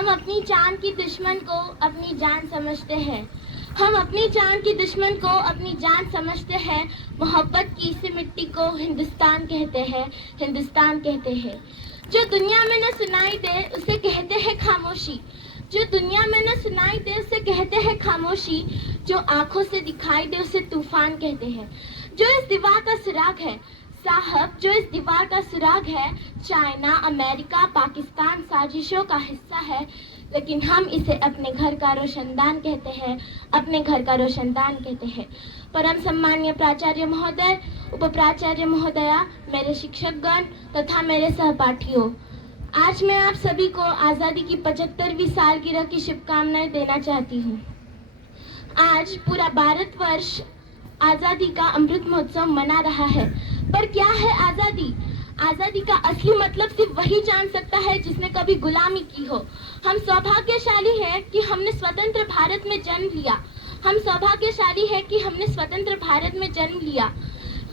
हम अपनी जान की दुश्मन को अपनी जान समझते हैं। हम अपनी जान की दुश्मन को अपनी जान समझते हैं। मोहब्बत की इसी मिट्टी को हिंदुस्तान कहते हैं, हिंदुस्तान कहते हैं। जो दुनिया में न सुनाई दे उसे कहते हैं खामोशी। जो दुनिया में न सुनाई दे उसे कहते हैं खामोशी। जो आंखों से दिखाई दे उसे तूफान कहते हैं। जो इस दीवार का सुराग है साहब, जो इस दीवार का सुराग है, चाइना, अमेरिका, पाकिस्तान साजिशों का हिस्सा है, लेकिन हम इसे अपने घर का रोशनदान कहते हैं, अपने घर का रोशनदान कहते हैं। परम सम्माननीय प्राचार्य महोदय, उप प्राचार्य महोदया, मेरे शिक्षकगण तथा मेरे सहपाठियों, आज मैं आप सभी को आज़ादी की 75वीं सालगिरह की शुभकामनाएं देना चाहती हूँ। आज पूरा भारतवर्ष आज़ादी का अमृत महोत्सव मना रहा है, पर क्या है आज़ादी? आज़ादी का असली मतलब सिर्फ वही जान सकता है जिसने कभी गुलामी की हो। हम सौभाग्यशाली हैं कि हमने स्वतंत्र भारत में जन्म लिया। हम सौभाग्यशाली हैं कि हमने स्वतंत्र भारत में जन्म लिया।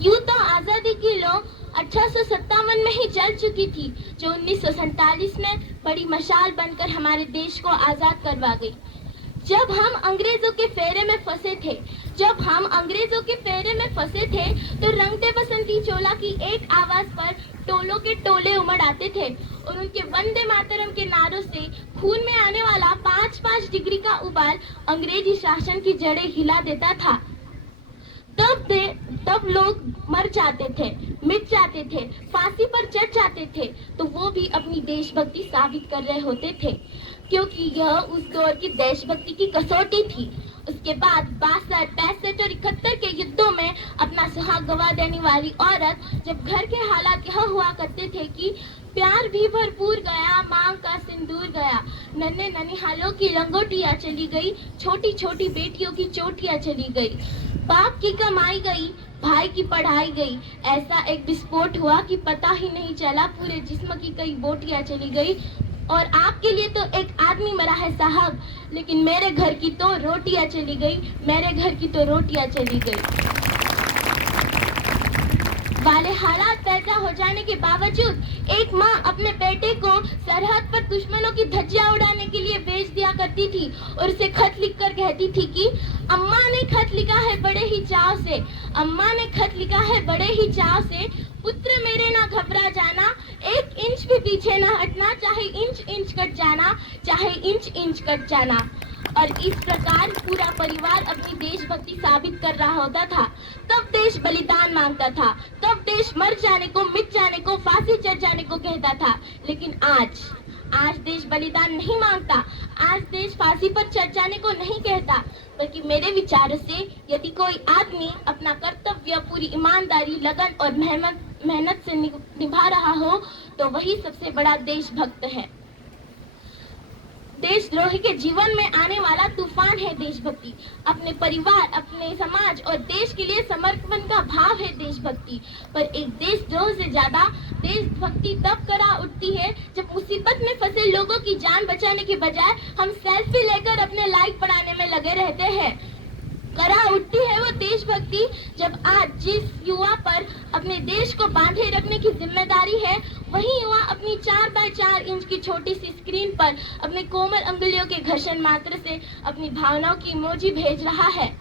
यूं तो आज़ादी की लौ 1857 में ही जल चुकी थी, जो 1947 में बड़ी मशाल बनकर हमारे देश को आज़ाद करवा गई। जब हम अंग्रेजों के फेरे में फंसे थे, तो रंगते बसंती चोला की एक आवाज पर टोलों के टोले उमड़ आते थे और उनके वंदे मातरम के नारों से खून में आने वाला 5-5 डिग्री का उबाल अंग्रेजी शासन की जड़ें हिला देता था। तब लोग मर जाते थे, मिट जाते थे, फांसी पर चढ़ जाते थे, तो वो भी अपनी देशभक्ति साबित कर रहे होते थे, क्योंकि यह उस दौर की देशभक्ति की कसौटी थी। उसके बाद 62, 65 और 71 के युद्धों में अपना सुहाग गवा देने वाली औरत, जब घर के हालात यह हुआ करते थे कि प्यार भी भरपूर गया, मांग का सिंदूर गया, नन्हे ननिहालों की लंगोटियां चली गई, छोटी छोटी बेटियों की चोटियां चली गई, बाप की कमाई गई, भाई की पढ़ाई गई। ऐसा एक विस्फोट हुआ कि पता ही नहीं चला, पूरे जिस्म की कई बोटियां चली गई। और आपके लिए तो एक आदमी मरा है साहब, लेकिन मेरे घर की तो रोटियां चली गई, मेरे घर की तो रोटियां चली गई। वाले हालात पैदा हो जाने के बावजूद एक माँ अपने बेटे को सरहद पर दुश्मनों की धज्जियां उड़ाने के लिए भेज दिया करती थी और उसे खत लिखकर कहती थी कि अम्मा ने खत लिखा है बड़े ही चाव से, अम्मा ने खत लिखा है बड़े ही चाव से, पुत्र मेरे ना घबरा जाना, 1 इंच भी पीछे ना हटना, चाहे इंच इंच कट जाना, चाहे इंच इंच कट जाना। और इस प्रकार पूरा परिवार अपनी देशभक्ति साबित कर रहा होता था। तब देश बलिदान मांगता था, तब देश मर जाने को, मिट जाने को, फांसी चढ़ जाने को कहता था। लेकिन आज देश बलिदान नहीं मांगता, आज देश फांसी पर चढ़ जाने को नहीं कहता, बल्कि मेरे विचारों से यदि कोई आदमी अपना कर्तव्य पूरी ईमानदारी, लगन और मेहनत से निभा रहा हो, तो वही सबसे बड़ा देशभक्त है। देशद्रोही के जीवन में आने वाला तूफान है देशभक्ति। अपने परिवार, अपने समाज और देश के लिए समर्पण का भाव है देशभक्ति। पर एक देशद्रोह से ज्यादा देशभक्ति तब करा उठती है जब मुसीबत में फंसे लोगों की जान बचाने के बजाय हम सेल्फी लेकर अपने लाइक बढ़ाने में लगे रहते हैं। करा उठती है वो देशभक्ति जब आज जिस युवा पर अपने देश को बांधे रखने की जिम्मेदारी है, वही युवा अपनी 4x4 इंच की छोटी सी स्क्रीन पर अपने कोमल अंगुलियों के घर्षण मात्र से अपनी भावनाओं की इमोजी भेज रहा है।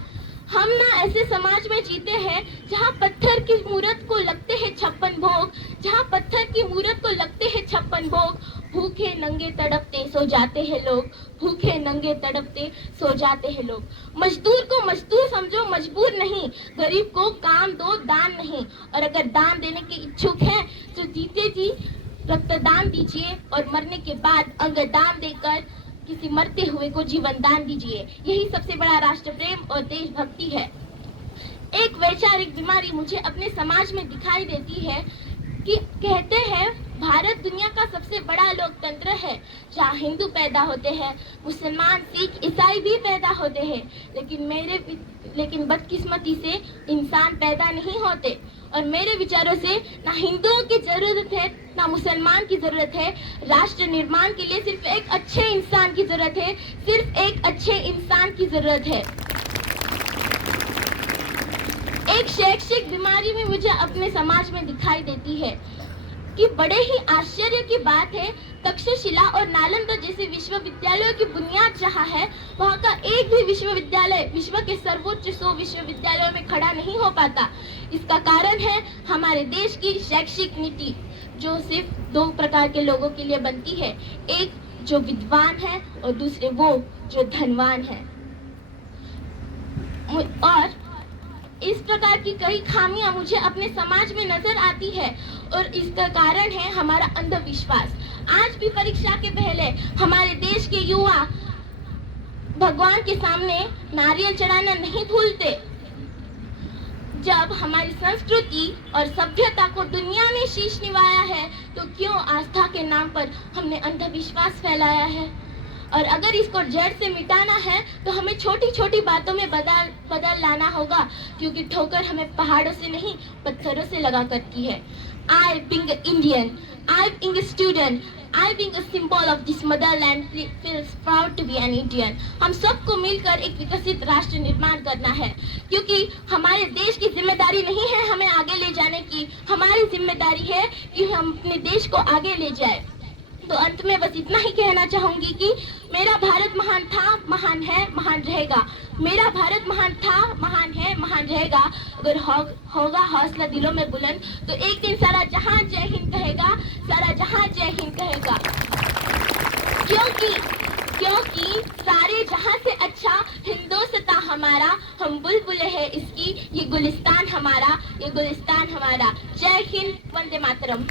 हम ना ऐसे समाज में जीते हैं जहाँ पत्थर की मूर्त को लगते हैं 56 भोग, जहाँ पत्थर की मूर्त को लगते हैं 56 भोग। भूखे नंगे तड़पते सो जाते हैं लोग, भूखे नंगे तड़पते सो जाते हैं लोग। मजदूर को मजदूर समझो, मजबूर नहीं। गरीब को काम दो, दान नहीं। और अगर दान देने के इच्छुक हैं तो जीते जी रक्तदान दीजिए और मरने के बाद अंगदान देकर किसी मरते हुए को जीवन दान दीजिए। यही सबसे बड़ा राष्ट्र प्रेम और देशभक्ति है। एक वैचारिक बीमारी मुझे अपने समाज में दिखाई देती है कि कहते हैं भारत दुनिया का सबसे बड़ा लोकतंत्र है, जहाँ हिंदू पैदा होते हैं, मुसलमान, सिख, ईसाई भी पैदा होते हैं, लेकिन बदकिस्मती से इंसान पैदा नहीं होते। और मेरे विचारों से ना हिंदुओं की जरूरत है, ना मुसलमान की जरूरत है। राष्ट्र निर्माण के लिए सिर्फ एक अच्छे इंसान की जरूरत है, सिर्फ एक अच्छे इंसान की जरूरत है। एक शैक्षिक बीमारी भी मुझे अपने समाज में दिखाई देती है। कि बड़े ही आश्चर्य की बात है, तक्षशिला और नालंदा जैसे विश्वविद्यालयों की बुनियाद जहाँ है, वहाँ का एक भी विश्वविद्यालय विश्व के सर्वोच्च 100 विश्वविद्यालयों में खड़ा नहीं हो पाता। इसका कारण है हमारे देश की शैक्षिक नीति, जो सिर्फ दो प्रकार के लोगों के लिए बनती है, एक जो विद्वान है और दूसरे वो जो धनवान है। और इस प्रकार की कई खामियां मुझे अपने समाज में नजर आती है और इसका कारण है हमारा अंधविश्वास। आज भी परीक्षा के पहले हमारे देश के युवा भगवान के सामने नारियल चढ़ाना नहीं भूलते। जब हमारी संस्कृति और सभ्यता को दुनिया में शीश निवाया है, तो क्यों आस्था के नाम पर हमने अंधविश्वास फैलाया है? और अगर इसको जड़ से मिटाना है तो हमें छोटी छोटी बातों में बदल लाना होगा, क्योंकि ठोकर हमें पहाड़ों से नहीं पत्थरों से लगा करती है। I being an Indian, I being a student, I being a symbol of this motherland feels proud to be an Indian। हम सबको मिलकर एक विकसित राष्ट्र निर्माण करना है, क्योंकि हमारे देश की जिम्मेदारी नहीं है हमें आगे ले जाने की, हमारी जिम्मेदारी है कि हम अपने देश को आगे ले जाए। तो अंत में बस इतना ही कहना चाहूंगी कि मेरा भारत महान था, महान है, महान रहेगा। मेरा भारत महान था, महान है, महान रहेगा। अगर होगा हौसला दिलों में बुलंद, तो एक दिन सारा जहां जय हिंद कहेगा, सारा जहां जय हिंद कहेगा। क्योंकि सारे जहां से अच्छा हिंदुस्तान हमारा, हम बुलबुलें हैं इसकी, ये गुलिस्तान हमारा, ये गुलिस्तान हमारा। जय हिंद, वंदे मातरम।